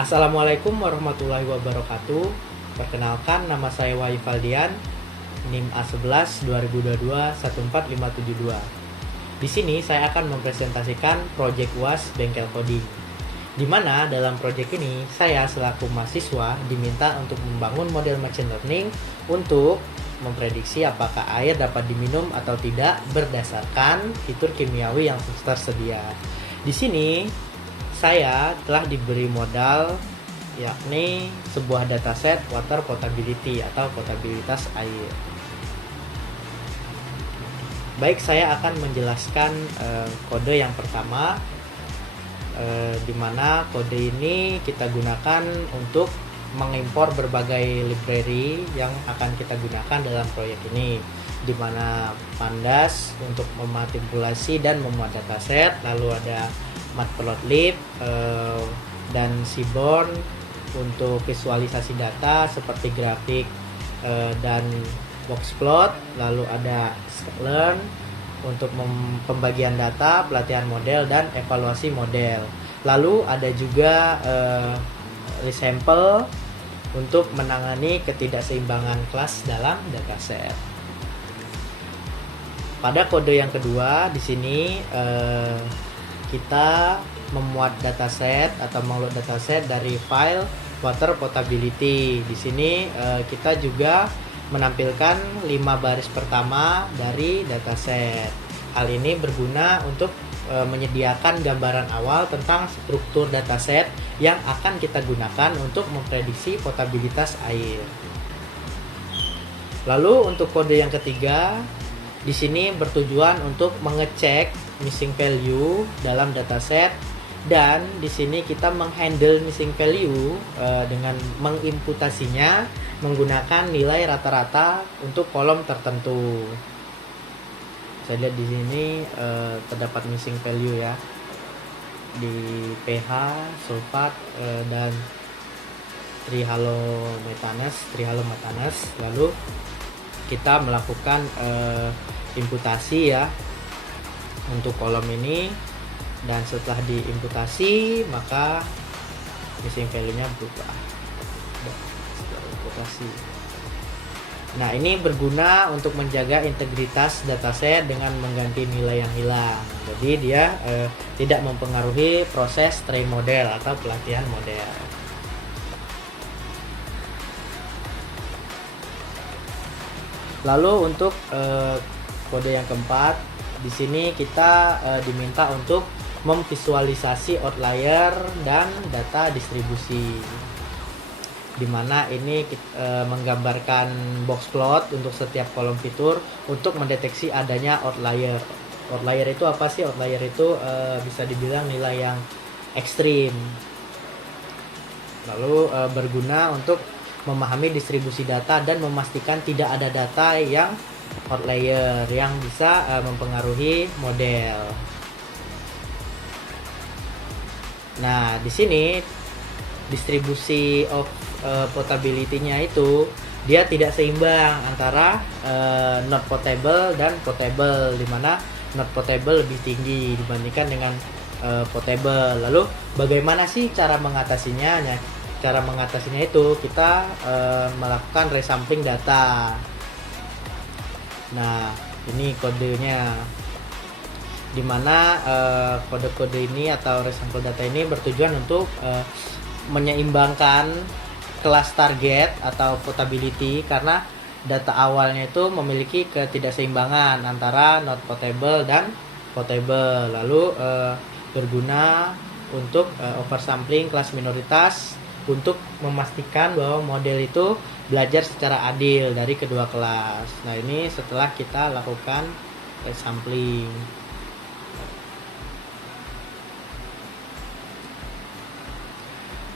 Assalamualaikum warahmatullahi wabarakatuh. Perkenalkan, nama saya Wahyu Faldian, NIM A11 2022 14572. Di sini saya akan mempresentasikan proyek UAS Bengkel Coding. Di mana dalam proyek ini saya selaku mahasiswa diminta untuk membangun model machine learning untuk memprediksi apakah air dapat diminum atau tidak berdasarkan fitur kimiawi yang tersedia. Di sini saya telah diberi modal yakni sebuah dataset water potability atau potabilitas air. Baik, saya akan menjelaskan kode yang pertama, di mana kode ini kita gunakan untuk mengimpor berbagai library yang akan kita gunakan dalam proyek ini, di mana Pandas untuk memanipulasi dan memuat dataset, lalu ada Matplotlib dan Seaborn untuk visualisasi data seperti grafik dan boxplot, lalu ada sklearn untuk pembagian data, pelatihan model dan evaluasi model. Lalu ada juga resample untuk menangani ketidakseimbangan kelas dalam dataset. Pada kode yang kedua di sini kita memuat dataset atau mengolah dataset dari file water potability. Di sini kita juga menampilkan 5 baris pertama dari dataset. Hal ini berguna untuk menyediakan gambaran awal tentang struktur dataset yang akan kita gunakan untuk memprediksi potabilitas air. Lalu untuk kode yang ketiga, di sini bertujuan untuk mengecek missing value dalam dataset, dan di sini kita menghandle missing value dengan mengimputasinya menggunakan nilai rata-rata untuk kolom tertentu. Saya lihat di sini terdapat missing value ya di pH, sulfat dan trihalometanes. Lalu kita melakukan imputasi ya untuk kolom ini, dan setelah diimputasi maka missing value-nya berubah. Nah, ini berguna untuk menjaga integritas dataset dengan mengganti nilai yang hilang. Jadi dia tidak mempengaruhi proses train model atau pelatihan model. Lalu untuk kode yang keempat, di sini kita diminta untuk memvisualisasi outlier dan data distribusi, di mana ini menggambarkan boxplot untuk setiap kolom fitur untuk mendeteksi adanya outlier. Outlier itu apa sih? Outlier itu bisa dibilang nilai yang ekstrim. Lalu berguna untuk memahami distribusi data dan memastikan tidak ada data yang outlier yang bisa mempengaruhi model. Nah, di sini distribusi of potability-nya itu dia tidak seimbang antara not potable dan potable, di mana not potable lebih tinggi dibandingkan dengan potable. Lalu bagaimana sih cara mengatasinya? Cara mengatasinya itu kita melakukan resampling data. Nah, ini kodenya, dimana kode-kode ini atau resample data ini bertujuan untuk menyeimbangkan kelas target atau potability, karena data awalnya itu memiliki ketidakseimbangan antara not potable dan potable. Lalu berguna untuk oversampling kelas minoritas untuk memastikan bahwa model itu belajar secara adil dari kedua kelas. Nah, ini setelah kita lakukan sampling.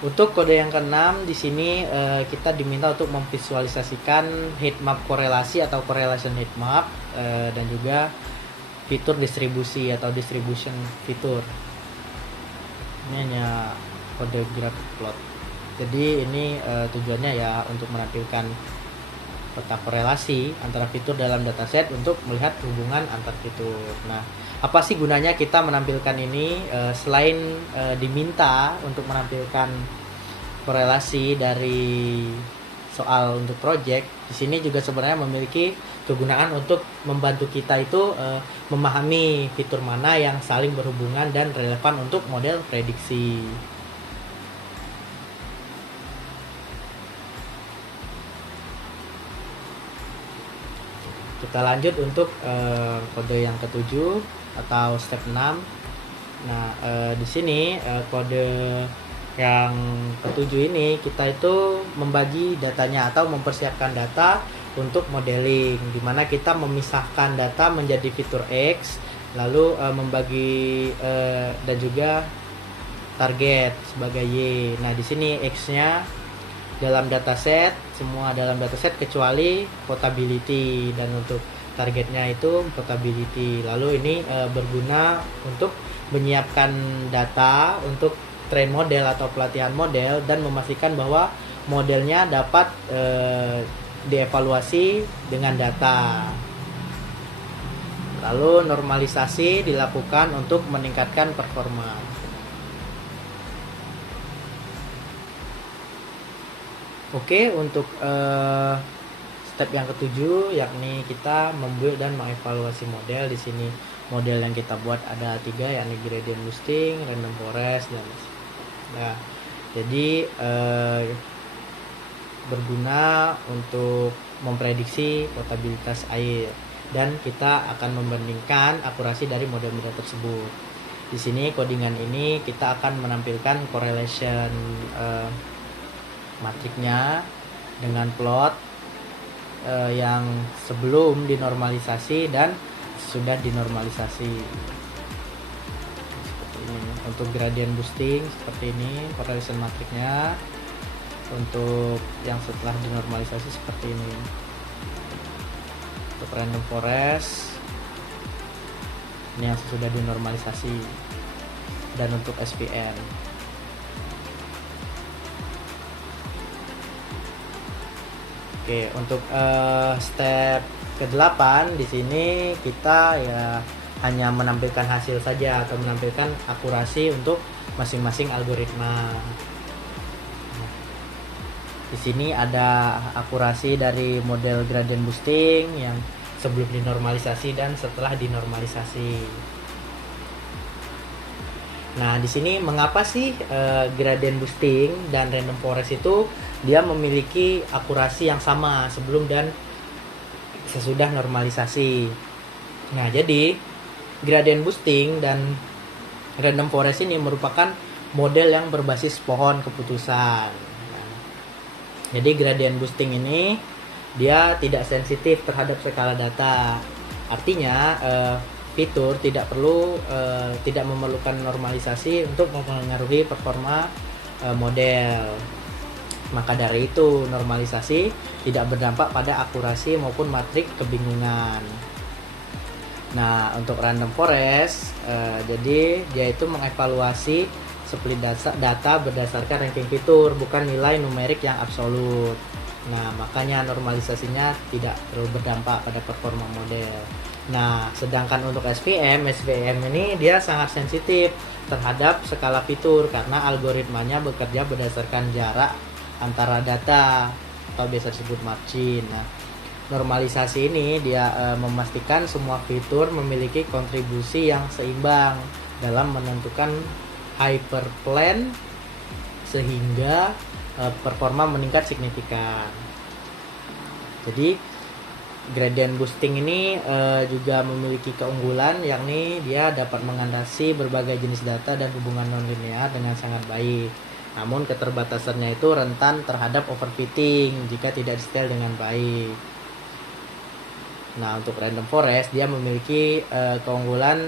Untuk kode yang keenam, di sini kita diminta untuk memvisualisasikan heatmap korelasi atau correlation heatmap dan juga fitur distribusi atau distribution fitur. Ini hanya kode graph plot. Jadi ini tujuannya ya untuk menampilkan peta korelasi antara fitur dalam dataset untuk melihat hubungan antar fitur. Nah, apa sih gunanya kita menampilkan ini selain diminta untuk menampilkan korelasi dari soal untuk project, di sini juga sebenarnya memiliki kegunaan untuk membantu kita itu memahami fitur mana yang saling berhubungan dan relevan untuk model prediksi. Kita lanjut untuk kode yang ketujuh atau step 6. Nah, di sini kode yang ketujuh ini kita itu membagi datanya atau mempersiapkan data untuk modeling, di mana kita memisahkan data menjadi fitur X, lalu membagi dan juga target sebagai Y. Nah, di sini X-nya dalam dataset, semua dalam dataset kecuali portability, dan untuk targetnya itu portability. Lalu ini berguna untuk menyiapkan data untuk train model atau pelatihan model dan memastikan bahwa modelnya dapat dievaluasi dengan data. Lalu normalisasi dilakukan untuk meningkatkan performa. Oke, untuk step yang ketujuh yakni kita membuat dan mengevaluasi model. Di sini model yang kita buat ada 3, yakni gradient boosting, random forest, dan nah, jadi berguna untuk memprediksi potabilitas air, dan kita akan membandingkan akurasi dari model-model tersebut. Di sini codingan ini kita akan menampilkan correlation matriknya dengan plot yang sebelum dinormalisasi dan sudah dinormalisasi. Seperti ini. Untuk gradient boosting seperti ini correlation matriknya. Untuk yang setelah dinormalisasi seperti ini. Untuk random forest ini yang sudah dinormalisasi, dan untuk SPN. Oke, untuk step ke-8 di sini kita ya hanya menampilkan hasil saja atau menampilkan akurasi untuk masing-masing algoritma. Di sini ada akurasi dari model gradient boosting yang sebelum dinormalisasi dan setelah dinormalisasi. Nah, di sini mengapa sih gradient boosting dan random forest itu dia memiliki akurasi yang sama sebelum dan sesudah normalisasi. Nah, jadi gradient boosting dan random forest ini merupakan model yang berbasis pohon keputusan. Nah, jadi gradient boosting ini dia tidak sensitif terhadap skala data. Artinya fitur tidak memerlukan normalisasi untuk mempengaruhi performa model. Maka dari itu normalisasi tidak berdampak pada akurasi maupun matrik kebingungan. Nah, untuk random forest jadi dia itu mengevaluasi split data berdasarkan ranking fitur, bukan nilai numerik yang absolut. Nah, makanya normalisasinya tidak terlalu berdampak pada performa model. Nah, sedangkan untuk SVM ini dia sangat sensitif terhadap skala fitur karena algoritmanya bekerja berdasarkan jarak antara data atau biasa disebut margin. Nah, normalisasi ini dia memastikan semua fitur memiliki kontribusi yang seimbang dalam menentukan hyperplane sehingga performa meningkat signifikan. Jadi gradient boosting ini juga memiliki keunggulan, yakni dia dapat mengatasi berbagai jenis data dan hubungan nonlinear dengan sangat baik. Namun keterbatasannya itu rentan terhadap overfitting jika tidak disetel dengan baik. Nah, untuk random forest dia memiliki keunggulan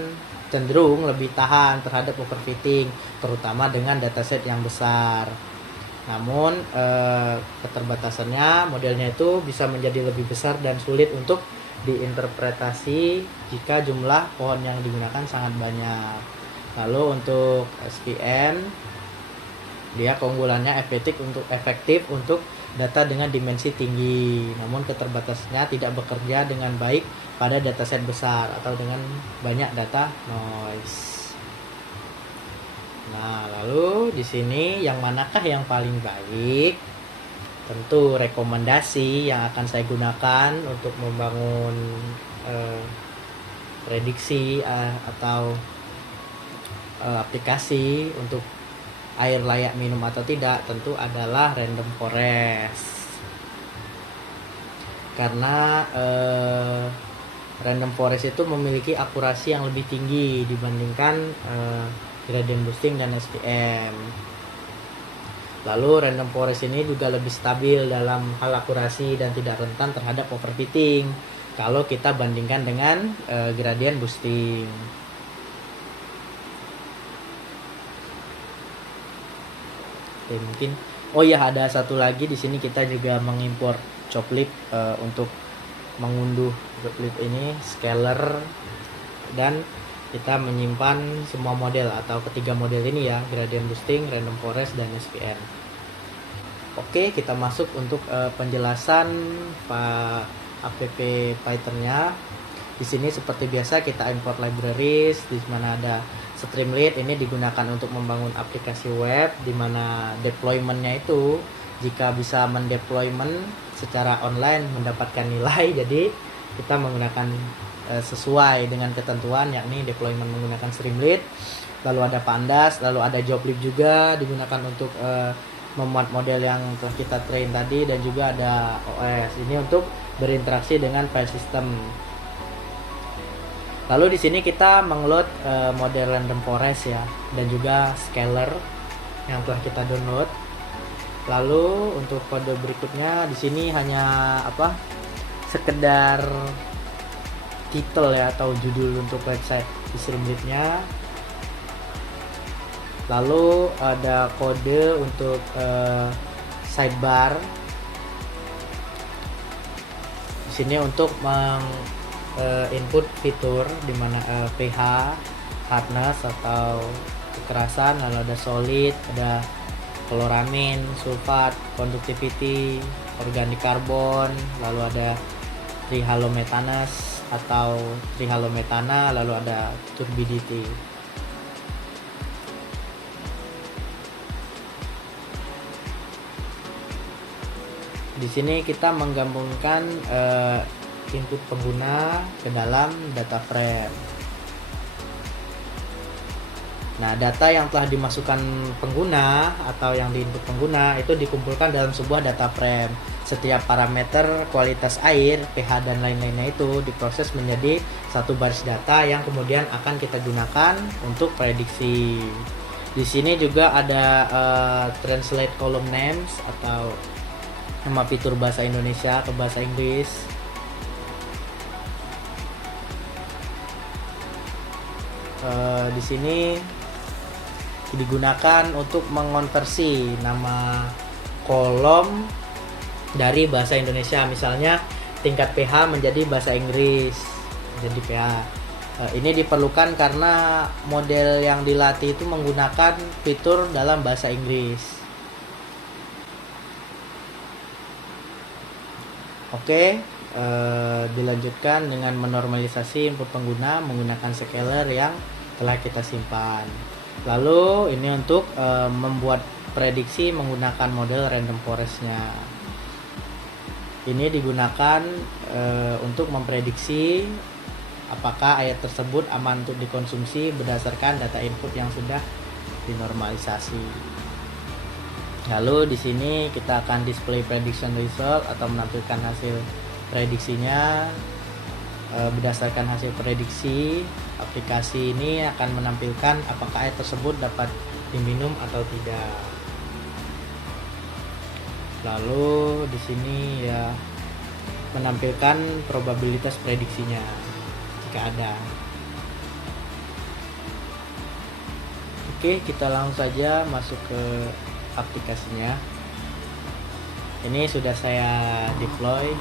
cenderung lebih tahan terhadap overfitting, terutama dengan dataset yang besar. Namun keterbatasannya modelnya itu bisa menjadi lebih besar dan sulit untuk diinterpretasi jika jumlah pohon yang digunakan sangat banyak. Lalu untuk SVM dia keunggulannya efektif untuk data dengan dimensi tinggi, namun keterbatasannya tidak bekerja dengan baik pada dataset besar atau dengan banyak data noise. Nah, lalu di sini yang manakah yang paling baik? Tentu rekomendasi yang akan saya gunakan untuk membangun prediksi atau aplikasi untuk air layak minum atau tidak tentu adalah Random Forest. Karena Random Forest itu memiliki akurasi yang lebih tinggi dibandingkan gradient boosting dan SVM. Lalu Random Forest ini juga lebih stabil dalam hal akurasi dan tidak rentan terhadap overfitting kalau kita bandingkan dengan gradient boosting. Oke, mungkin ada satu lagi di sini kita juga mengimpor Choplib untuk mengunduh Choplib ini scaler, dan kita menyimpan semua model atau ketiga model ini ya, gradient boosting, Random Forest, dan SVM. Oke, kita masuk untuk penjelasan app Python-nya. Di sini seperti biasa kita import libraries, di mana ada Streamlit. Ini digunakan untuk membangun aplikasi web, di mana deployment-nya itu jika bisa mendeployment secara online mendapatkan nilai. Jadi kita menggunakan sesuai dengan ketentuan, yakni deployment menggunakan Streamlit. Lalu ada Pandas, lalu ada Joplib juga digunakan untuk memuat model yang telah kita train tadi, dan juga ada OS ini untuk berinteraksi dengan file system. Lalu di sini kita mengload model Random Forest ya, dan juga scaler yang telah kita download. Lalu untuk kode berikutnya di sini hanya sekedar title ya, atau judul untuk website di Streamlit-nya. Lalu ada kode untuk sidebar. Di sini untuk input fitur di mana pH, hardness atau kekerasan, lalu ada solid, ada chloramine, sulfat, conductivity, organic carbon, lalu ada trihalomethanes atau trihalometana, lalu ada turbidity. Di sini kita menggabungkan input pengguna ke dalam data frame. Nah, data yang telah dimasukkan pengguna atau yang diinput pengguna itu dikumpulkan dalam sebuah data frame. Setiap parameter kualitas air, pH, dan lain-lainnya itu diproses menjadi satu baris data yang kemudian akan kita gunakan untuk prediksi. Di sini juga ada translate column names atau nama fitur bahasa Indonesia ke bahasa Inggris. Di sini digunakan untuk mengonversi nama kolom dari bahasa Indonesia, misalnya tingkat pH menjadi bahasa Inggris, jadi pH. Ini diperlukan karena model yang dilatih itu menggunakan fitur dalam bahasa Inggris. Oke, dilanjutkan dengan menormalisasi input pengguna menggunakan scaler yang telah kita simpan. Lalu ini untuk membuat prediksi menggunakan model Random Forest-nya. Ini digunakan untuk memprediksi apakah air tersebut aman untuk dikonsumsi berdasarkan data input yang sudah dinormalisasi. Lalu di sini kita akan display prediction result atau menampilkan hasil prediksinya. Berdasarkan hasil prediksi, aplikasi ini akan menampilkan apakah air tersebut dapat diminum atau tidak. Lalu di sini ya menampilkan probabilitas prediksinya jika ada. Oke, kita langsung saja masuk ke aplikasinya. Ini sudah saya deploy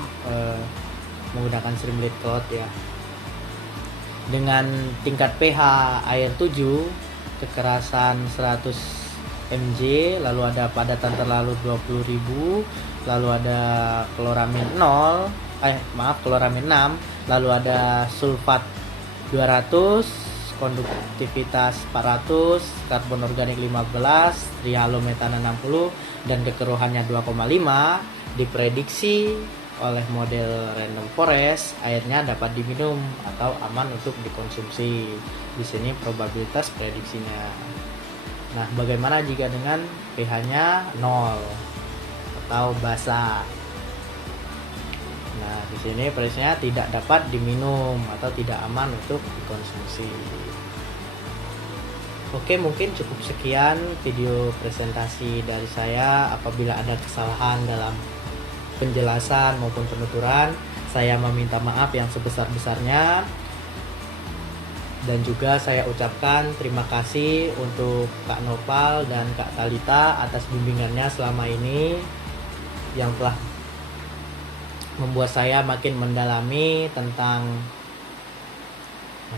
menggunakan Streamlit Cloud ya. Dengan tingkat pH air 7, kekerasan 100 mg, lalu ada padatan terlalu 20.000, lalu ada kloramin 6, lalu ada sulfat 200, konduktivitas 400, karbon organik 15, trihalometana 60, dan kekeruhannya 2,5, diprediksi oleh model Random Forest airnya dapat diminum atau aman untuk dikonsumsi. Di sini probabilitas prediksinya. Nah, bagaimana jika dengan pH-nya 0 atau basa? Nah, di sini prediksinya tidak dapat diminum atau tidak aman untuk dikonsumsi. Oke, mungkin cukup sekian video presentasi dari saya. Apabila ada kesalahan dalam penjelasan maupun penuturan, saya meminta maaf yang sebesar-besarnya. Dan juga saya ucapkan terima kasih untuk Kak Nopal dan Kak Talita atas bimbingannya selama ini yang telah membuat saya makin mendalami tentang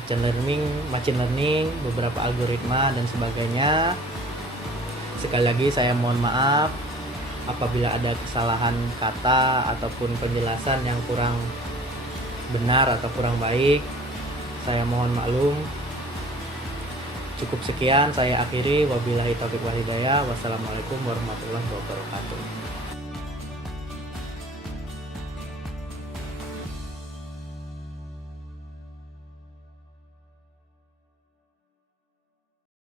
machine learning, beberapa algoritma dan sebagainya. Sekali lagi saya mohon maaf apabila ada kesalahan kata ataupun penjelasan yang kurang benar atau kurang baik. Saya mohon maklum. Cukup sekian saya akhiri. Wabillahi taufiq wal hidayah. Wassalamualaikum warahmatullahi wabarakatuh.